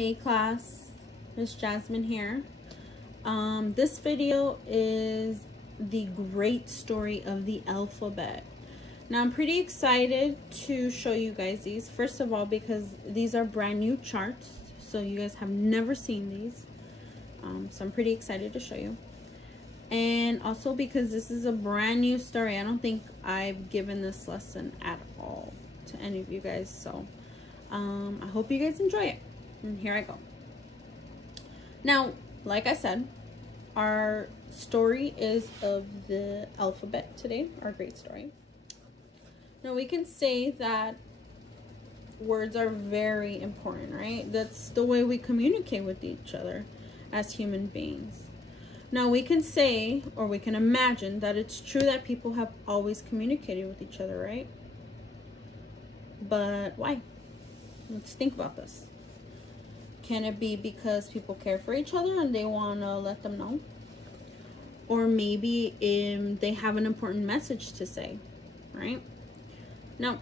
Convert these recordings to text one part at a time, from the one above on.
Hey class, it's Jazmin here. This video is the great story of the alphabet. Now I'm pretty excited to show you guys these. First of all, because these are brand new charts, so you guys have never seen these. So I'm pretty excited to show you. And also because this is a brand new story. I don't think I've given this lesson at all to any of you guys. So I hope you guys enjoy it. And here I go. Now, like I said, our story is of the alphabet today, our great story. Now, we can say that words are very important, right? That's the way we communicate with each other as human beings. Now, we can say, or we can imagine, that it's true that people have always communicated with each other, right? But why? Let's think about this. Can it be because people care for each other and they want to let them know? Or maybe they have an important message to say, right? Now,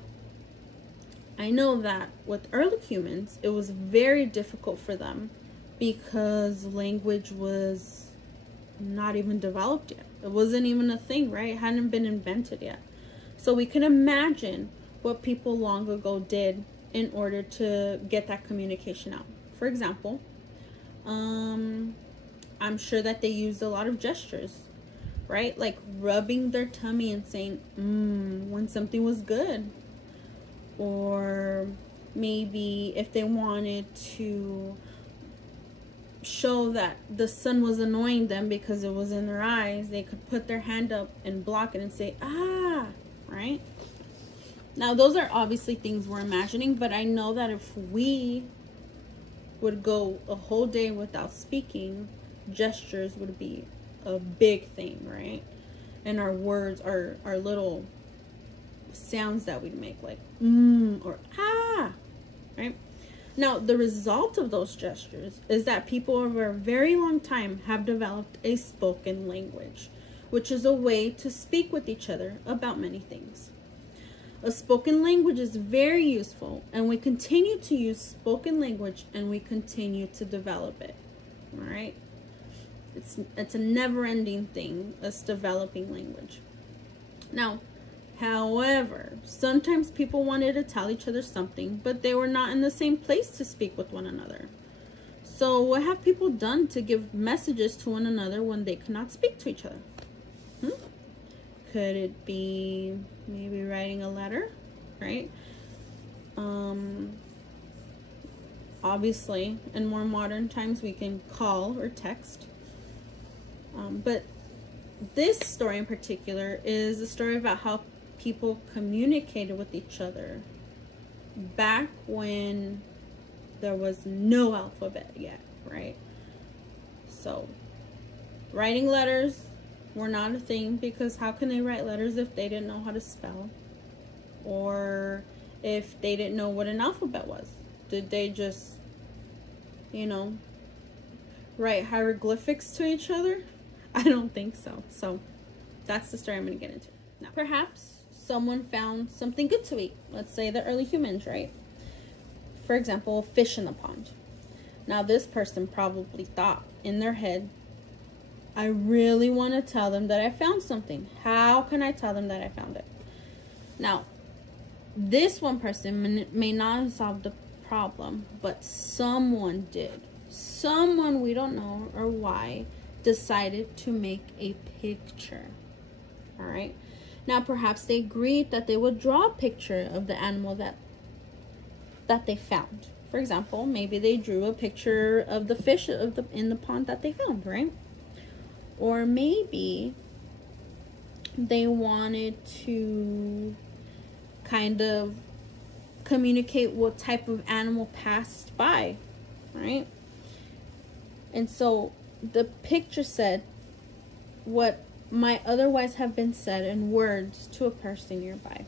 I know that with early humans, it was very difficult for them because language was not even developed yet. It wasn't even a thing, right? It hadn't been invented yet. So we can imagine what people long ago did in order to get that communication out. For example, I'm sure that they used a lot of gestures, right? Like rubbing their tummy and saying, when something was good. Or maybe if they wanted to show that the sun was annoying them because it was in their eyes, they could put their hand up and block it and say, ah, right? Now, those are obviously things we're imagining, but I know that if we would go a whole day without speaking, gestures would be a big thing, right? And our words, our little sounds that we'd make, like or ah, right? Now, the result of those gestures is that people over a very long time have developed a spoken language, which is a way to speak with each other about many things. A spoken language is very useful, and we continue to use spoken language and we continue to develop it. All right? It's a never-ending thing, us developing language. Now, however, sometimes people wanted to tell each other something, but they were not in the same place to speak with one another. So what have people done to give messages to one another when they cannot speak to each other? Could it be maybe writing a letter, right? Obviously, in more modern times, we can call or text. But this story in particular is a story about how people communicated with each other back when there was no alphabet yet, right? So, writing letters were not a thing, because how can they write letters if they didn't know how to spell? Or if they didn't know what an alphabet was? Did they just, write hieroglyphics to each other? I don't think so. So that's the story I'm going to get into. Now, perhaps someone found something good to eat. Let's say the early humans, right? For example, fish in the pond. Now, this person probably thought in their head, I really want to tell them that I found something. How can I tell them that I found it? Now, this one person may not have solved the problem, but someone did. Someone, we don't know or why, decided to make a picture. All right. Now, perhaps they agreed that they would draw a picture of the animal that they found. For example, maybe they drew a picture of the fish in the pond that they found, right? Or maybe they wanted to kind of communicate what type of animal passed by, right? And so the picture said what might otherwise have been said in words to a person nearby.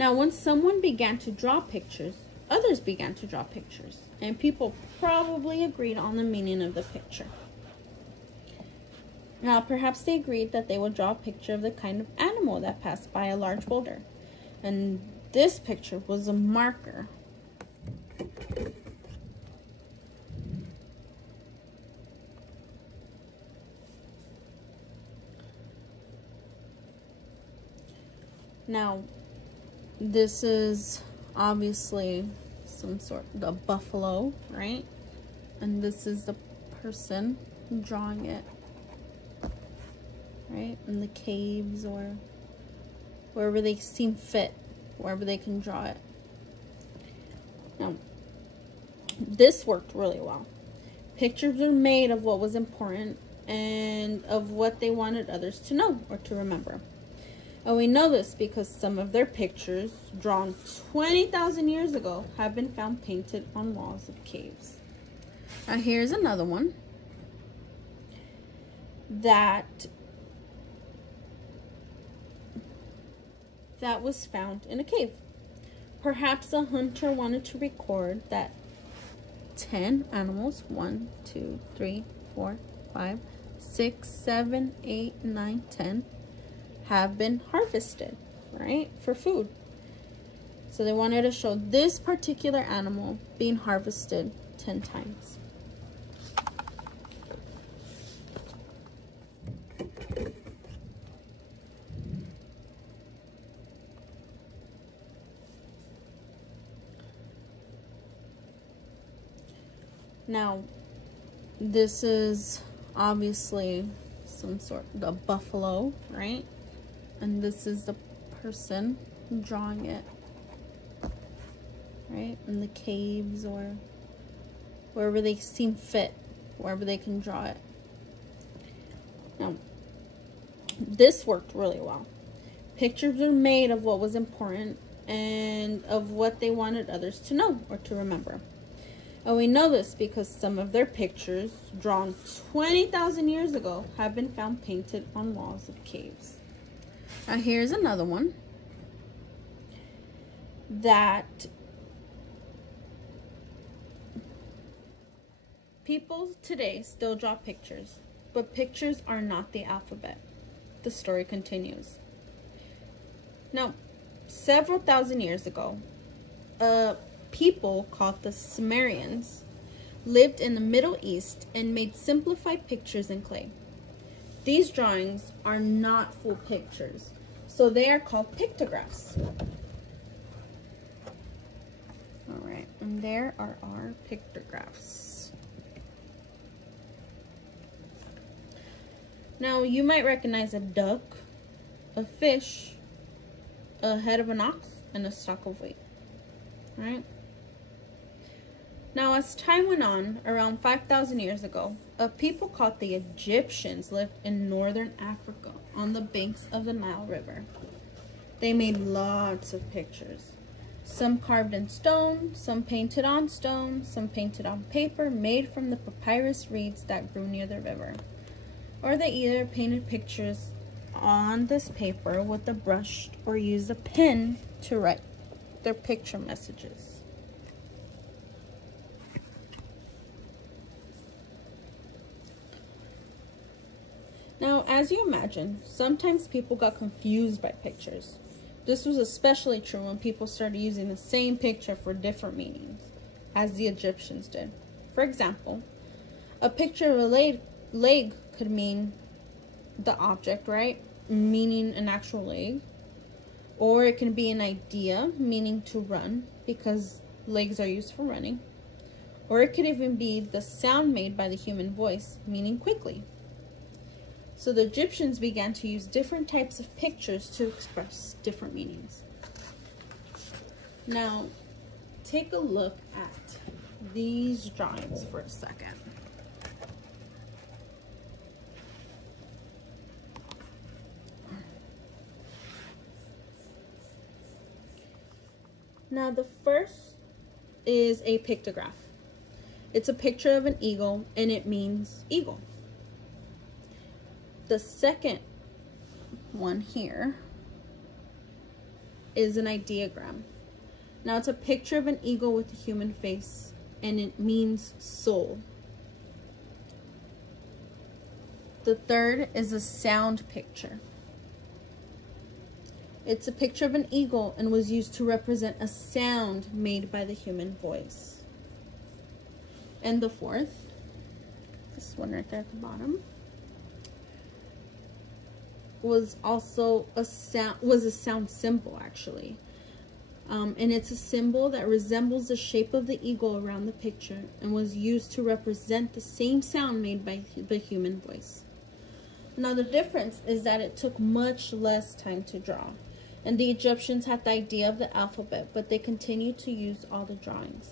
Now, when someone began to draw pictures, others began to draw pictures, and people probably agreed on the meaning of the picture. Now, perhaps they agreed that they would draw a picture of the kind of animal that passed by a large boulder. And this picture was a marker Now, this is obviously some sort of a buffalo, right? And this is the person drawing it, right? In the caves or wherever they seem fit, wherever they can draw it. Now, this worked really well. Pictures were made of what was important and of what they wanted others to know or to remember. And we know this because some of their pictures, drawn 20,000 years ago, have been found painted on walls of caves. Now here's another one that was found in a cave. Perhaps a hunter wanted to record that 10 animals, 1, 2, 3, 4, 5, 6, 7, 8, 9, 10, have been harvested, right, for food. So they wanted to show this particular animal being harvested 10 times. Now, this is obviously some sort of a buffalo, right? And this is the person drawing it, right? In the caves or wherever they seem fit, wherever they can draw it. Now, this worked really well. Pictures were made of what was important and of what they wanted others to know or to remember. And we know this because some of their pictures, drawn 20,000 years ago, have been found painted on walls of caves. Now here's another one that people today still draw pictures, but pictures are not the alphabet. The story continues. Now, several thousand years ago, people called the Sumerians lived in the Middle East and made simplified pictures in clay. These drawings are not full pictures, so they are called pictographs. All right, and there are our pictographs. Now, you might recognize a duck, a fish, a head of an ox, and a stalk of wheat, right? Now, as time went on, around 5,000 years ago, a people called the Egyptians lived in northern Africa on the banks of the Nile River. They made lots of pictures. Some carved in stone, some painted on stone, some painted on paper made from the papyrus reeds that grew near the river. Or they either painted pictures on this paper with a brush or used a pen to write their picture messages. Now, as you imagine, sometimes people got confused by pictures. This was especially true when people started using the same picture for different meanings, as the Egyptians did. For example, a picture of a leg could mean the object, right? Meaning an actual leg. Or it can be an idea, meaning to run, because legs are used for running. Or it could even be the sound made by the human voice, meaning quickly. So the Egyptians began to use different types of pictures to express different meanings. Now, take a look at these drawings for a second. Now, the first is a pictograph. It's a picture of an eagle, and it means eagle. The second one here is an ideogram. Now, it's a picture of an eagle with a human face, and it means soul. The third is a sound picture. It's a picture of an eagle and was used to represent a sound made by the human voice. And the fourth, this one right there at the bottom, was also a sound symbol, actually. And it's a symbol that resembles the shape of the eagle around the picture and was used to represent the same sound made by the human voice. Now, the difference is that it took much less time to draw, and the Egyptians had the idea of the alphabet, but they continued to use all the drawings.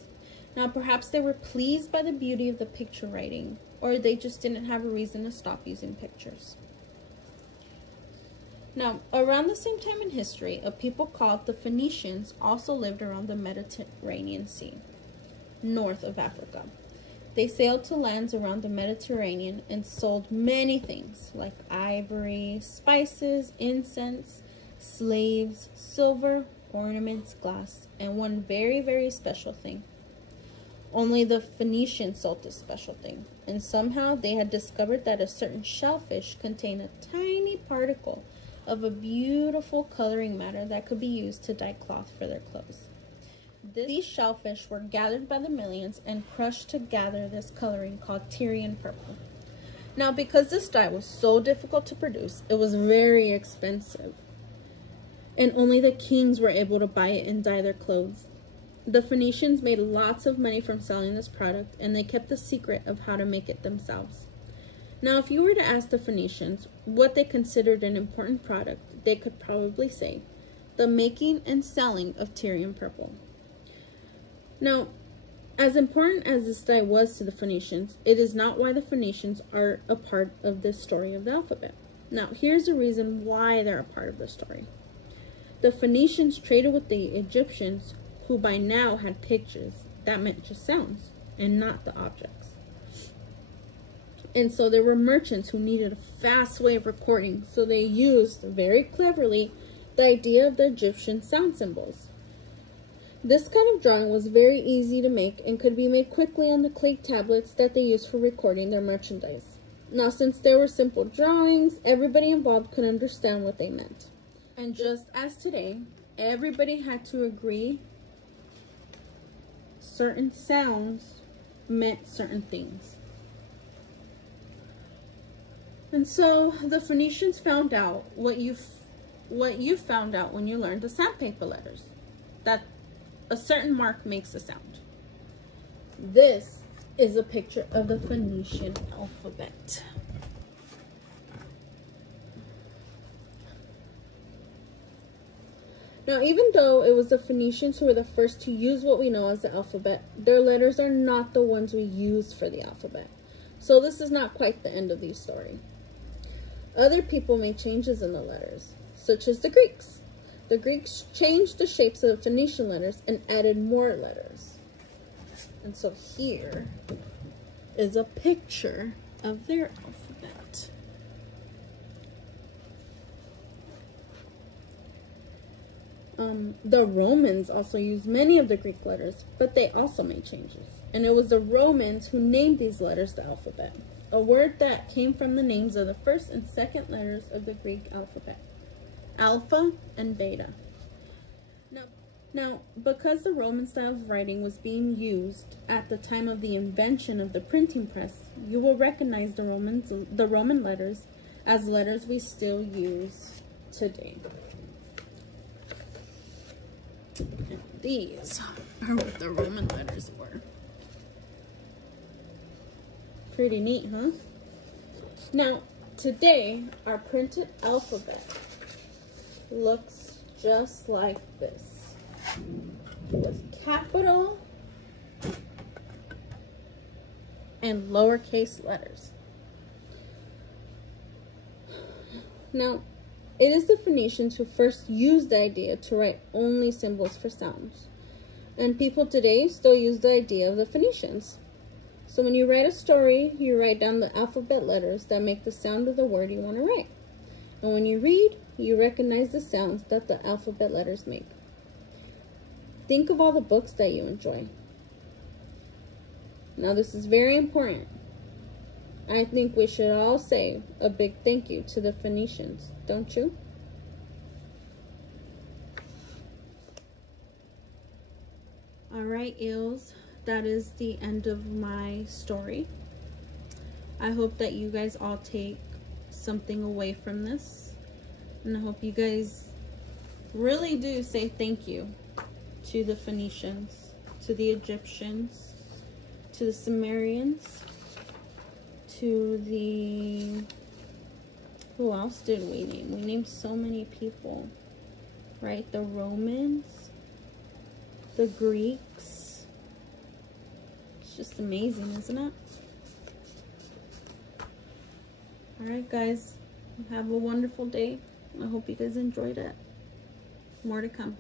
Now, perhaps they were pleased by the beauty of the picture writing, or they just didn't have a reason to stop using pictures. Now, around the same time in history, a people called the Phoenicians also lived around the Mediterranean Sea, north of Africa. They sailed to lands around the Mediterranean and sold many things like ivory, spices, incense, slaves, silver, ornaments, glass, and one very, very special thing. Only the Phoenicians sold this special thing, and somehow they had discovered that a certain shellfish contained a tiny particle of a beautiful coloring matter that could be used to dye cloth for their clothes. These shellfish were gathered by the millions and crushed to gather this coloring called Tyrian purple. Now, because this dye was so difficult to produce, it was very expensive, and only the kings were able to buy it and dye their clothes. The Phoenicians made lots of money from selling this product, and they kept the secret of how to make it themselves. Now, if you were to ask the Phoenicians what they considered an important product, they could probably say, the making and selling of Tyrian purple. Now, as important as this dye was to the Phoenicians, it is not why the Phoenicians are a part of this story of the alphabet. Now, here's the reason why they're a part of the story. The Phoenicians traded with the Egyptians, who by now had pictures that meant just sounds and not the objects. And so there were merchants who needed a fast way of recording, so they used, very cleverly, the idea of the Egyptian sound symbols. This kind of drawing was very easy to make and could be made quickly on the clay tablets that they used for recording their merchandise. Now, since there were simple drawings, everybody involved could understand what they meant. And just as today, everybody had to agree certain sounds meant certain things. And so the Phoenicians found out what you found out when you learned the sandpaper letters, that a certain mark makes a sound. This is a picture of the Phoenician alphabet. Now, even though it was the Phoenicians who were the first to use what we know as the alphabet, their letters are not the ones we use for the alphabet. So this is not quite the end of the story. Other people made changes in the letters, such as the Greeks. The Greeks changed the shapes of the Phoenician letters and added more letters. And so here is a picture of their alphabet. The Romans also used many of the Greek letters, but they also made changes. And it was the Romans who named these letters the alphabet, a word that came from the names of the first and second letters of the Greek alphabet, alpha and beta. Now, because the Roman style of writing was being used at the time of the invention of the printing press, you will recognize the Roman letters as letters we still use today. And these are what the Roman letters were. Pretty neat, huh? Now, today, our printed alphabet looks just like this, with capital and lowercase letters. Now, it is the Phoenicians who first used the idea to write only symbols for sounds, and people today still use the idea of the Phoenicians. So when you write a story, you write down the alphabet letters that make the sound of the word you want to write. And when you read, you recognize the sounds that the alphabet letters make. Think of all the books that you enjoy. Now, this is very important. I think we should all say a big thank you to the Phoenicians, don't you? All right, Eels. That is the end of my story. I hope that you guys all take something away from this. And I hope you guys really do say thank you to the Phoenicians, to the Egyptians, to the Sumerians, to the... Who else did we name? We named so many people, right? The Romans, the Greeks. It's just amazing, isn't it? Alright, guys. Have a wonderful day. I hope you guys enjoyed it. More to come.